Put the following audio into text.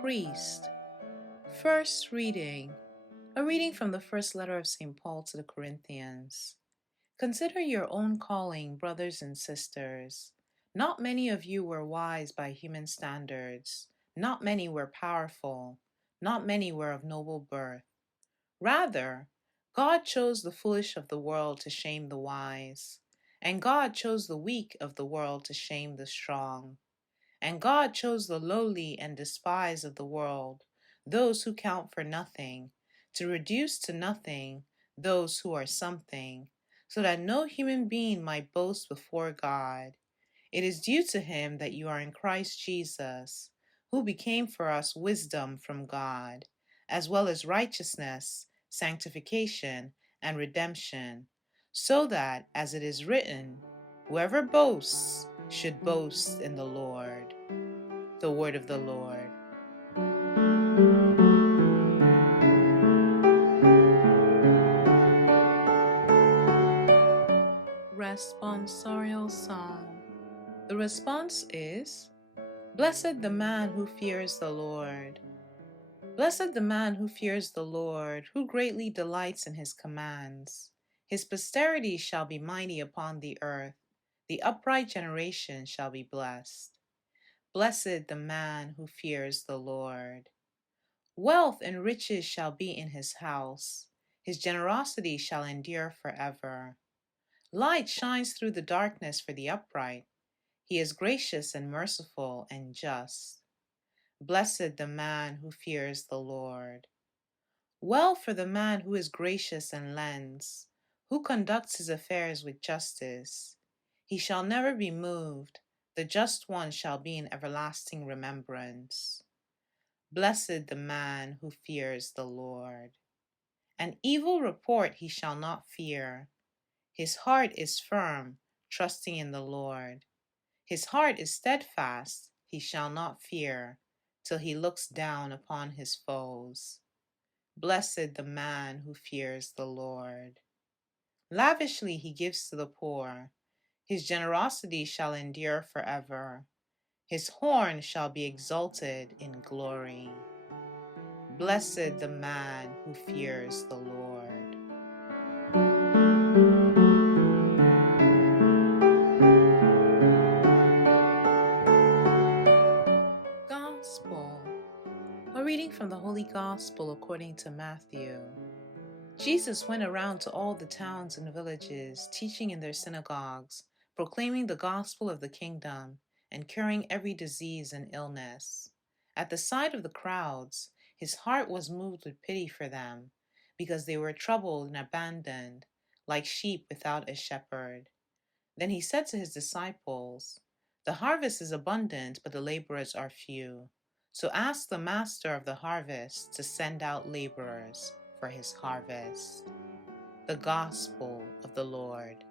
priest. First reading. A reading from the first letter of St. Paul to the Corinthians. Consider your own calling, brothers and sisters. Not many of you were wise by human standards. Not many were powerful. Not many were of noble birth. Rather, God chose the foolish of the world to shame the wise. And God chose the weak of the world to shame the strong. And God chose the lowly and despised of the world, those who count for nothing, to reduce to nothing those who are something, so that no human being might boast before God. It is due to him that you are in Christ Jesus, who became for us wisdom from God, as well as righteousness, sanctification, and redemption, so that, as it is written, whoever boasts should boast in the Lord. The word of the Lord. Responsorial Psalm. The response is, Blessed the man who fears the Lord. Blessed the man who fears the Lord, who greatly delights in his commands. His posterity shall be mighty upon the earth. The upright generation shall be blessed. Blessed the man who fears the Lord. Wealth and riches shall be in his house. His generosity shall endure forever. Light shines through the darkness for the upright. He is gracious and merciful and just. Blessed the man who fears the Lord. Well for the man who is gracious and lends, who conducts his affairs with justice. He shall never be moved. The just one shall be in everlasting remembrance. Blessed the man who fears the Lord. An evil report he shall not fear. His heart is firm, trusting in the Lord. His heart is steadfast, he shall not fear, till he looks down upon his foes. Blessed the man who fears the Lord. Lavishly he gives to the poor. His generosity shall endure forever. His horn shall be exalted in glory. Blessed the man who fears the Lord. Gospel. A reading from the Holy Gospel according to Matthew. Jesus went around to all the towns and villages, teaching in their synagogues, proclaiming the gospel of the kingdom, and curing every disease and illness. At the sight of the crowds, his heart was moved with pity for them, because they were troubled and abandoned, like sheep without a shepherd. Then he said to his disciples, The harvest is abundant, but the laborers are few. So ask the master of the harvest to send out laborers for his harvest. The Gospel of the Lord.